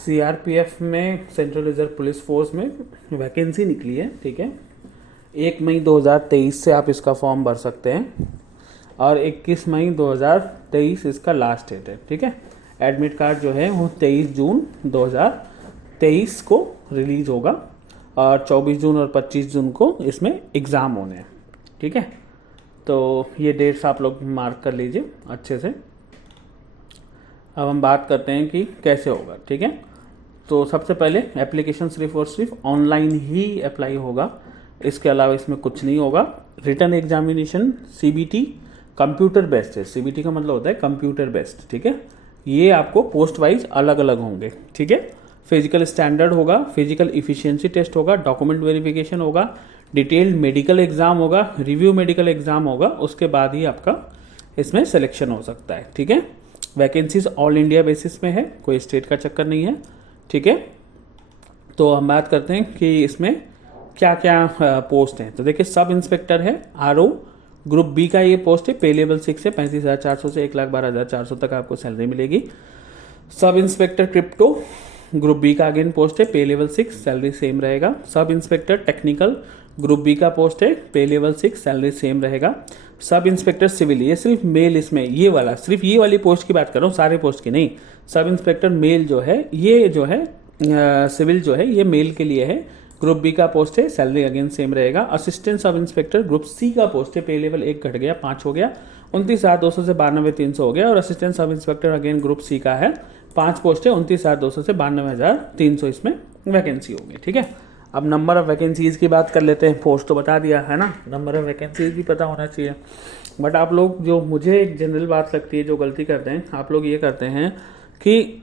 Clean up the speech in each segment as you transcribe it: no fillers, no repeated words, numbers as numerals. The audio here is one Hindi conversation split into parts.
सीआरपीएफ में, सेंट्रल रिजर्व पुलिस फोर्स में वैकेंसी निकली है, ठीक है। 1 मई 2023 से आप इसका फॉर्म भर सकते हैं और 21 मई 2023 इसका लास्ट डेट है, ठीक है। एडमिट कार्ड जो है वो 23 जून 2023 को रिलीज होगा और 24 जून और 25 जून को इसमें एग्ज़ाम होने हैं, ठीक है। तो ये डेट्स आप लोग मार्क कर लीजिए अच्छे से। अब हम बात करते हैं कि कैसे होगा, ठीक है। तो सबसे पहले एप्लीकेशन सिर्फ और सिर्फ ऑनलाइन ही अप्लाई होगा, इसके अलावा इसमें कुछ नहीं होगा। Written examination CBT computer based है, सीबीटी का मतलब होता है कंप्यूटर बेस्ड, ठीक है। ये आपको पोस्ट वाइज अलग अलग होंगे, ठीक है। फिजिकल स्टैंडर्ड होगा, फिजिकल इफिशियंसी टेस्ट होगा, डॉक्यूमेंट वेरिफिकेशन होगा, डिटेल्ड मेडिकल एग्जाम होगा, रिव्यू मेडिकल एग्जाम होगा, उसके बाद ही आपका इसमें सिलेक्शन हो सकता है, ठीक है। वैकेंसीज ऑल इंडिया बेसिस में है, कोई स्टेट का चक्कर नहीं है, ठीक है। तो हम बात करते हैं कि इसमें क्या क्या पोस्ट हैं। तो देखिए, सब इंस्पेक्टर है आरओ, ग्रुप बी का ये पोस्ट है, पे लेवल 6 है, 35,400 से 1,12,400 तक आपको सैलरी मिलेगी। Sub inspector crypto group B का अगेन पोस्ट है, पे लेवल 6, सैलरी सेम रहेगा। Sub inspector technical group B का पोस्ट है, पे लेवल 6, सैलरी सेम रहेगा। सब इंस्पेक्टर सिविल, ये सिर्फ मेल, इसमें ये वाला सिर्फ ये वाली पोस्ट की बात कर रहा हूँ, सारे पोस्ट की नहीं। सब इंस्पेक्टर मेल जो है, ये जो है सिविल जो है ये मेल के लिए है, ग्रुप बी का पोस्ट है, सैलरी अगेन सेम रहेगा। Assistant sub inspector group C का पोस्ट है, पे लेवल 1 घट गया, 5 हो गया, 29,200 से 92,300 हो गया। और assistant sub inspector again group C का है, 5 पोस्ट है, 29,200 से 92,300 इसमें वैकेंसी होगी, ठीक है। अब नंबर ऑफ वैकेंसीज की बात कर लेते हैं। पोस्ट तो बता दिया है ना, नंबर ऑफ वैकेंसीज भी पता होना चाहिए। बट आप लोग, जो मुझे एक जनरल बात लगती है, जो गलती करते हैं आप लोग, ये करते हैं कि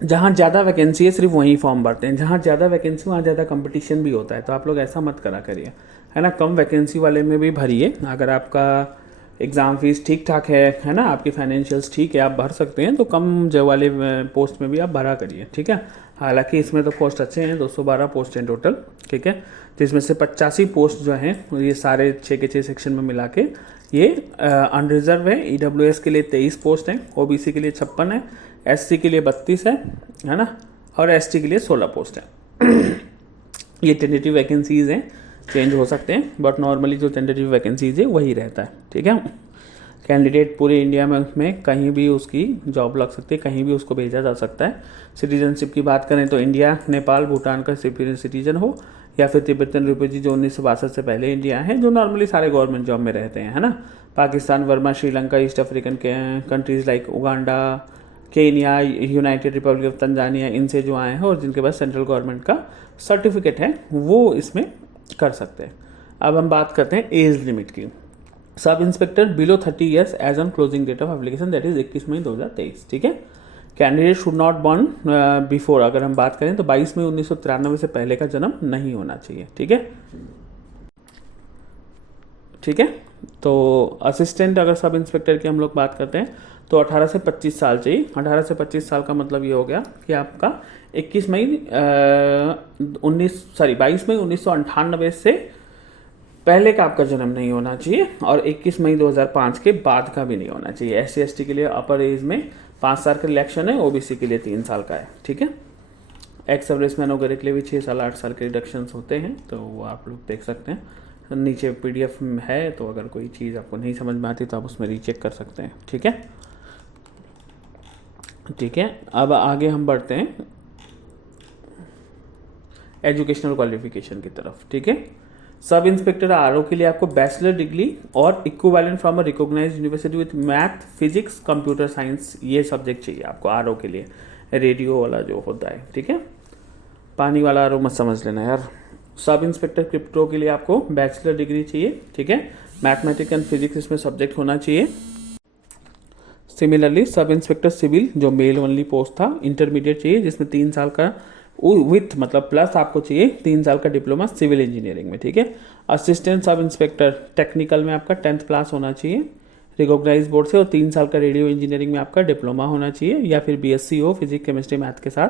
जहाँ ज़्यादा वैकेंसी है सिर्फ वहीं फॉर्म भरते हैं, जहाँ ज़्यादा वैकेंसी वहाँ ज़्यादा कंपटीशन भी होता है। तो आप लोग ऐसा मत करा करिए, है ना। कम वैकेंसी वाले में भी भरिए, अगर आपका एग्ज़ाम फीस ठीक ठाक है ना, आपकी फाइनेंशियल्स ठीक है, आप भर सकते हैं, तो कम जो वाले पोस्ट में भी आप भरा करिए, ठीक है। हालांकि इसमें तो पोस्ट अच्छे हैं, 212 पोस्ट हैं टोटल, ठीक है। जिसमें से 85 पोस्ट जो हैं ये सारे 6 के 6 सेक्शन में मिला के ये अनरिजर्व है। ईडब्ल्यूएस के लिए 23 पोस्ट हैं, ओबीसी के लिए 56 है, एससी के लिए 32 है ना, और एसटी के लिए 16 पोस्ट है। ये टेंटेटिव वैकेंसीज हैं, चेंज हो सकते हैं, बट नॉर्मली जो टेंटेटिव वैकेंसीज है वही रहता है, ठीक है। कैंडिडेट पूरे इंडिया में कहीं भी उसकी जॉब लग सकती है, कहीं भी उसको भेजा जा सकता है। सिटीजनशिप की बात करें तो इंडिया, नेपाल, भूटान का सिटीजन हो, या फिर तिब्बतन रिफ्यूजी जो 1962 से पहले इंडिया है, जो नॉर्मली सारे गवर्नमेंट जॉब में रहते हैं, है ना। Pakistan, Verma, Sri Lanka, east African countries like Uganda, Kenya, United Republic of Tanzania, इनसे जो आए हैं और जिनके पास सेंट्रल गवर्नमेंट का सर्टिफिकेट है वो इसमें कर सकते हैं। अब हम बात करते हैं एज लिमिट की। Sub inspector below 30 years age on closing date of application, that is 21 May 2023, ठीक है। Candidate should not born before, अगर हम बात करें तो 22 मई 1993 से पहले का जन्म नहीं होना चाहिए, ठीक है, ठीक है। तो असिस्टेंट अगर सब इंस्पेक्टर की हम लोग बात करते हैं तो 18 से 25 साल चाहिए। 18 से 25 साल का मतलब ये हो गया कि आपका 22 मई 1998 से पहले का आपका जन्म नहीं होना चाहिए, और 21 मई 2005 के बाद का भी नहीं होना चाहिए। एससी एसटी के लिए अपर एज में 5 साल का रिलैक्शन है, ओबीसी के लिए 3 साल का है, ठीक है। एक्स सर्विसमैन वगैरह के लिए भी 6 साल 8 साल के रिडक्शन होते हैं, तो वो आप लोग देख सकते हैं। नीचे पीडीएफ है, तो अगर कोई चीज़ आपको नहीं समझ में आती तो आप उसमें रीचेक कर सकते हैं, ठीक है, ठीक है। अब आगे हम बढ़ते हैं एजुकेशनल क्वालिफिकेशन की तरफ, ठीक है। सब इंस्पेक्टर आरओ के लिए आपको बैचलर डिग्री और equivalent from a recognised university with math, physics, computer science, ये सब्जेक्ट चाहिए आपको आरओ के लिए। रेडियो वाला जो होता है, ठीक है, पानी वाला आरओ मत समझ लेना यार। सब इंस्पेक्टर क्रिप्टो के लिए आपको बैचलर डिग्री चाहिए, ठीक है। मैथमेटिक्स एंड फिजिक्स इसमें सब्जेक्ट होना चाहिए। सिमिलरली सब इंस्पेक्टर सिविल जो मेल ओनली पोस्ट था, इंटरमीडिएट चाहिए, जिसमें 3 साल का विथ मतलब प्लस आपको चाहिए 3 साल का डिप्लोमा सिविल इंजीनियरिंग में, ठीक है। असिस्टेंट सब इंस्पेक्टर टेक्निकल में आपका 10th क्लास होना चाहिए रिकॉग्नाइज बोर्ड से, और 3 साल का रेडियो इंजीनियरिंग में आपका डिप्लोमा होना चाहिए, या फिर बीएससी हो फिजिक्स केमिस्ट्री मैथ के साथ,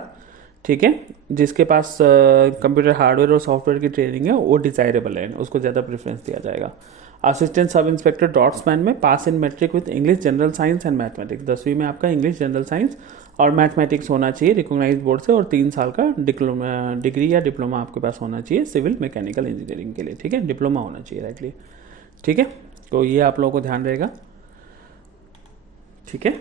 ठीक है। जिसके पास कंप्यूटर हार्डवेयर और सॉफ्टवेयर की ट्रेनिंग है वो डिजायरेबल है, उसको ज़्यादा प्रेफरेंस दिया जाएगा। असिस्टेंट सब इंस्पेक्टर डॉट्समैन में pass in matric with English general science and mathematics, 10वीं में आपका इंग्लिश जनरल साइंस और मैथमेटिक्स होना चाहिए रिकॉग्नाइज्ड बोर्ड से, और 3 साल का डिग्री या डिप्लोमा आपके पास होना चाहिए सिविल मैकेनिकल इंजीनियरिंग के लिए, ठीक है, डिप्लोमा होना चाहिए राइटली, ठीक है। तो ये आप लोगों को ध्यान रहेगा, ठीक है।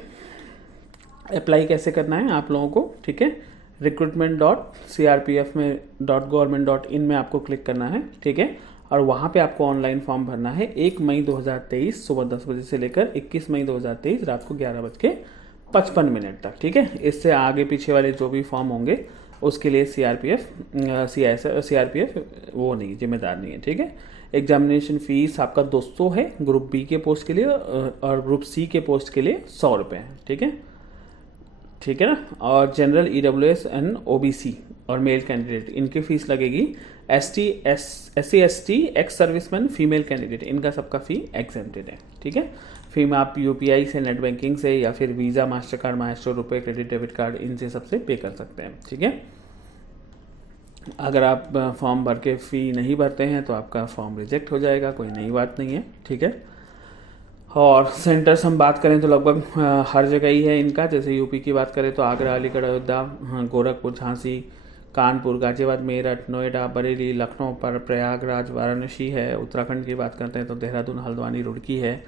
अप्लाई कैसे करना है आप लोगों को, ठीक है, recruitment.crpf में .government.in में आपको क्लिक करना है, ठीक है, और वहाँ पे आपको ऑनलाइन फॉर्म भरना है 1 मई 2023 सुबह 10 बजे से लेकर 21 मई 2023 रात को 11:55 तक, ठीक है। इससे आगे पीछे वाले जो भी फॉर्म होंगे उसके लिए सीआरपीएफ वो नहीं, जिम्मेदार नहीं है, ठीक है। एग्जामिनेशन फीस आपका 200 है ग्रुप बी के पोस्ट के लिए, और ग्रुप सी के पोस्ट के लिए 100 रुपये है, ठीक है, ठीक है ना। और जनरल EWS एंड OBC और मेल कैंडिडेट इनकी फीस लगेगी। SC ST ex serviceman female candidate इनका सबका फ़ी एग्जेम्प्टेड है, ठीक है। फी में आप UPI से, नेट बैंकिंग से, या फिर वीज़ा, मास्टर कार्ड, माइस्ट्रो, रुपए, क्रेडिट, डेबिट कार्ड, इनसे सबसे पे कर सकते हैं, ठीक है। अगर आप फॉर्म भर के फ़ी नहीं भरते हैं तो आपका फॉर्म रिजेक्ट हो जाएगा, कोई नई बात नहीं है, ठीक है। और सेंटर्स हम बात करें तो लगभग हर जगह ही है इनका। जैसे यूपी की बात करें तो आगरा, अलीगढ़, अयोध्या, गोरखपुर, झांसी, कानपुर, गाजियाबाद, मेरठ, नोएडा, बरेली, लखनऊ, पर प्रयागराज, वाराणसी है। उत्तराखंड की बात करते हैं तो देहरादून, हल्द्वानी, रुड़की है,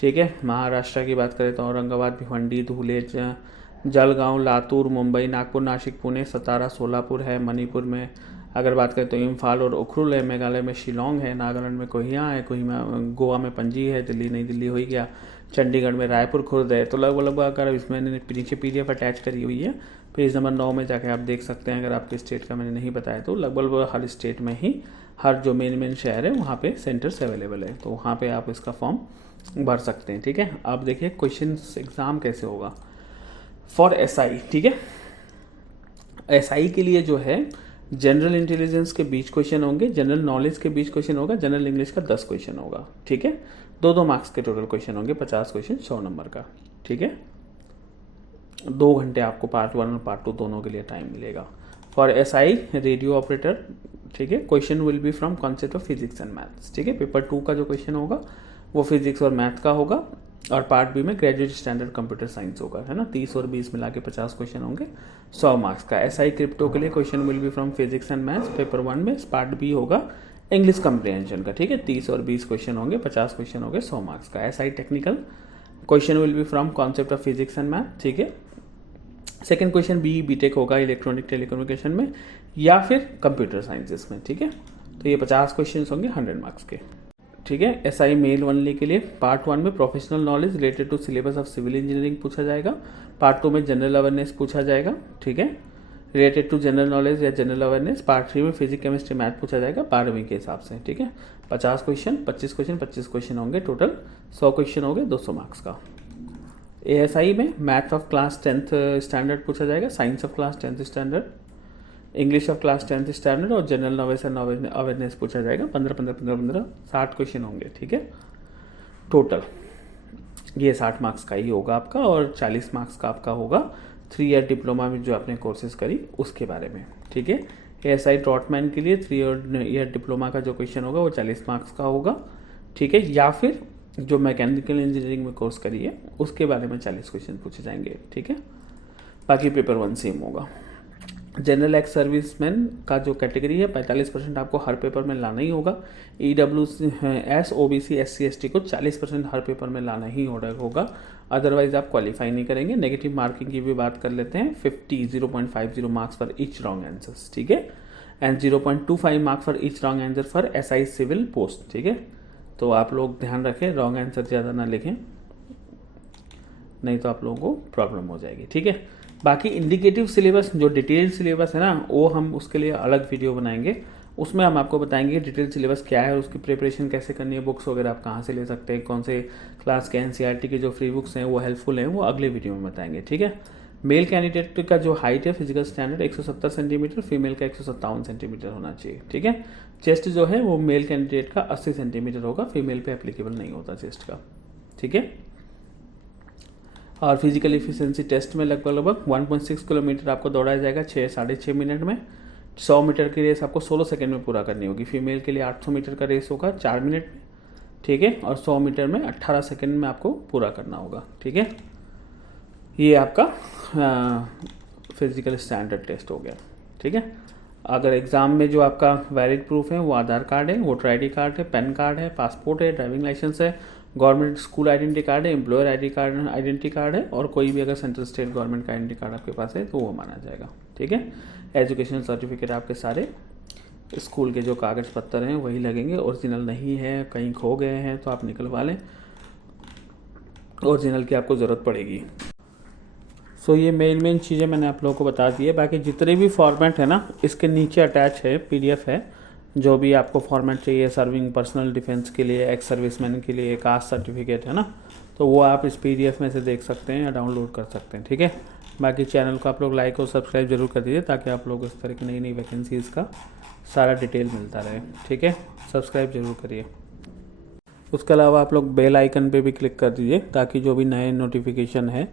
ठीक है। महाराष्ट्र की बात करें तो औरंगाबाद, भिवंडी, धुले, जलगांव, लातूर, मुंबई, नागपुर, नासिक, पुणे, सतारा, सोलापुर है। मणिपुर में अगर बात करें तो इम्फाल और उखरुल है। मेघालय में शिलोंग है। नागालैंड में कोहिमा है। कोहिमा, गोवा में पणजी है। दिल्ली, नई दिल्ली हो ही गया। चंडीगढ़ में रायपुर, खुर्द है। तो लगभग अगर इसमें नीचे PDF अटैच करी हुई है, पेज नंबर 9 में जाके आप देख सकते हैं। अगर आपके स्टेट का मैंने नहीं बताया तो लगभग हर स्टेट में ही, हर जो मेन शहर है वहाँ पे सेंटर्स अवेलेबल है, तो वहाँ पे आप इसका फॉर्म भर सकते हैं, ठीक है। आप देखिए क्वेश्चन एग्ज़ाम कैसे होगा फॉर SI, ठीक है। SI के लिए जो है जनरल इंटेलिजेंस के 20 क्वेश्चन होंगे, जनरल नॉलेज के 20 क्वेश्चन होगा, जनरल इंग्लिश का 10 क्वेश्चन होगा, ठीक है। 2 मार्क्स के टोटल क्वेश्चन होंगे, 50 क्वेश्चन 100 नंबर का, ठीक है। 2 घंटे आपको पार्ट 1 और पार्ट 2 दोनों के लिए टाइम मिलेगा। फॉर SI रेडियो ऑपरेटर, ठीक है, question will be from concept of physics and maths, ठीक है। पेपर 2 का जो क्वेश्चन होगा वो फिजिक्स और मैथ का होगा, और पार्ट बी में ग्रेजुएट स्टैंडर्ड कंप्यूटर साइंस होगा, है ना। 30 और 20 मिला के 50 क्वेश्चन होंगे, 100 मार्क्स का। SI क्रिप्टो के लिए question will be from physics and maths, paper 1 में। पार्ट बी होगा इंग्लिश कम्प्रीहेंशन का, ठीक है। 30 और 20 क्वेश्चन होंगे, 50 क्वेश्चन होंगे, 100 मार्क्स का। SI technical question will be from concept of physics and math, ठीक है। सेकेंड क्वेश्चन BTech होगा इलेक्ट्रॉनिक टेलीकम्युनिकेशन में या फिर कंप्यूटर साइंसेस में, ठीक है। तो ये 50 क्वेश्चन होंगे 100 मार्क्स के, ठीक है। SI मेल ओनली के लिए पार्ट 1 में professional knowledge related to syllabus of civil engineering पूछा जाएगा। पार्ट 2 में जनरल अवेयरनेस पूछा जाएगा, ठीक है, रिलेटेड टू जनरल नॉलेज या जनरल अवेयरनेस। पार्ट 3 में फिजिक्स, केमिस्ट्री, मैथ पूछा जाएगा 12वीं के हिसाब से, ठीक है। 50 क्वेश्चन, 25 क्वेश्चन होंगे टोटल, 100 क्वेश्चन होंगे 200 मार्क्स का। ASI में math of class 10th standard पूछा जाएगा, science of class 10th standard, English of class 10th standard और जनरल नॉलेज एंड अवेयरनेस पूछा जाएगा। 15 60 क्वेश्चन होंगे, ठीक है। टोटल ये 60 मार्क्स का ही होगा आपका, और 40 मार्क्स का आपका होगा 3 ईयर डिप्लोमा में जो आपने कोर्सेज करी उसके बारे में, ठीक है। ASI ड्रॉटमैन के लिए 3 ईयर डिप्लोमा का जो क्वेश्चन होगा वो 40 मार्क्स का होगा, ठीक है। या फिर जो मैकेनिकल इंजीनियरिंग में कोर्स करी है उसके बारे में 40 क्वेश्चन पूछे जाएंगे, ठीक है। बाकी पेपर 1 सेम होगा। जनरल एक्स सर्विसमैन का जो कैटेगरी है 45% आपको हर पेपर में लाना ही होगा। EWS, OBC, SC, ST को 40% हर पेपर में लाना ही होगा, अदरवाइज आप क्वालिफाई नहीं करेंगे। नेगेटिव मार्किंग की भी बात कर लेते हैं। 0.50 marks for each wrong answers, ठीक है, and 0.25 marks for each wrong answer for SI civil post, ठीक है। तो आप लोग ध्यान रखें, रॉन्ग आंसर ज़्यादा ना लिखें, नहीं तो आप लोगों को प्रॉब्लम हो जाएगी, ठीक है। बाकी इंडिकेटिव सिलेबस जो डिटेल सिलेबस है ना, वो हम उसके लिए अलग वीडियो बनाएंगे। उसमें हम आपको बताएंगे डिटेल सिलेबस क्या है, उसकी प्रिपरेशन कैसे करनी है, बुक्स वगैरह आप कहाँ से ले सकते हैं, कौन से क्लास के NCERT की जो फ्री बुक्स हैं वो हेल्पफुल हैं, वो अगले वीडियो में बताएंगे, ठीक है। मेल कैंडिडेट का जो हाइट है फिजिकल स्टैंडर्ड 170 सेंटीमीटर, फीमेल का 157 सेंटीमीटर होना चाहिए, ठीक है। चेस्ट जो है वो मेल कैंडिडेट का 80 सेंटीमीटर होगा, फीमेल पे एप्लीकेबल नहीं होता चेस्ट का, ठीक है। और फिजिकल इफिशिएंसी टेस्ट में लगभग 1.6 किलोमीटर आपको दौड़ाया जाएगा 6-6.5 मिनट में। 100 मीटर की रेस आपको 16 सेकंड में पूरा करनी होगी। फीमेल के लिए 800 मीटर का रेस होगा 4 मिनट में, ठीक है, और 100 मीटर में 18 सेकंड में आपको पूरा करना होगा, ठीक है। ये आपका फिजिकल स्टैंडर्ड टेस्ट हो गया, ठीक है। अगर एग्ज़ाम में जो आपका वैलिड प्रूफ है वो आधार कार्ड है, वोटर आईडी कार्ड है, पैन कार्ड है, पासपोर्ट है, ड्राइविंग लाइसेंस है, गवर्नमेंट स्कूल आइडेंटिटी कार्ड है, एम्प्लॉयर आइडेंटिटी कार्ड है, और कोई भी अगर सेंट्रल स्टेट गवर्नमेंट का आइडेंटिटी कार्ड आपके पास है तो वो माना जाएगा, ठीक है। एजुकेशन सर्टिफिकेट आपके सारे स्कूल के जो कागज़ पत्तर हैं वही लगेंगे। ओरिजिनल नहीं है, कहीं खो गए हैं तो आप निकलवा लें, ओरिजिनल की आपको ज़रूरत पड़ेगी। सो ये मेन चीज़ें मैंने आप लोगों को बता दी है। बाकी जितने भी फॉर्मेट है ना, इसके नीचे अटैच है PDF है, जो भी आपको फॉर्मेट चाहिए सर्विंग पर्सनल डिफेंस के लिए, एक्स सर्विसमैन के लिए, कास्ट सर्टिफिकेट है ना, तो वो आप इस PDF में से देख सकते हैं या डाउनलोड कर सकते हैं, ठीक है। बाकी चैनल को आप लोग लाइक और सब्सक्राइब जरूर कर दीजिए ताकि आप लोग इस तरह की नई वैकेंसीज़ का सारा डिटेल मिलता रहे, ठीक है। सब्सक्राइब जरूर करिए। उसके अलावा आप लोग बेल आइकन पे भी क्लिक कर दीजिए ताकि जो भी नए नोटिफिकेशन है,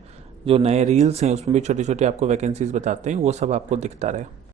जो नए रील्स हैं उसमें भी छोटे छोटे आपको वैकेंसीज़ बताते हैं, वो सब आपको दिखता रहे।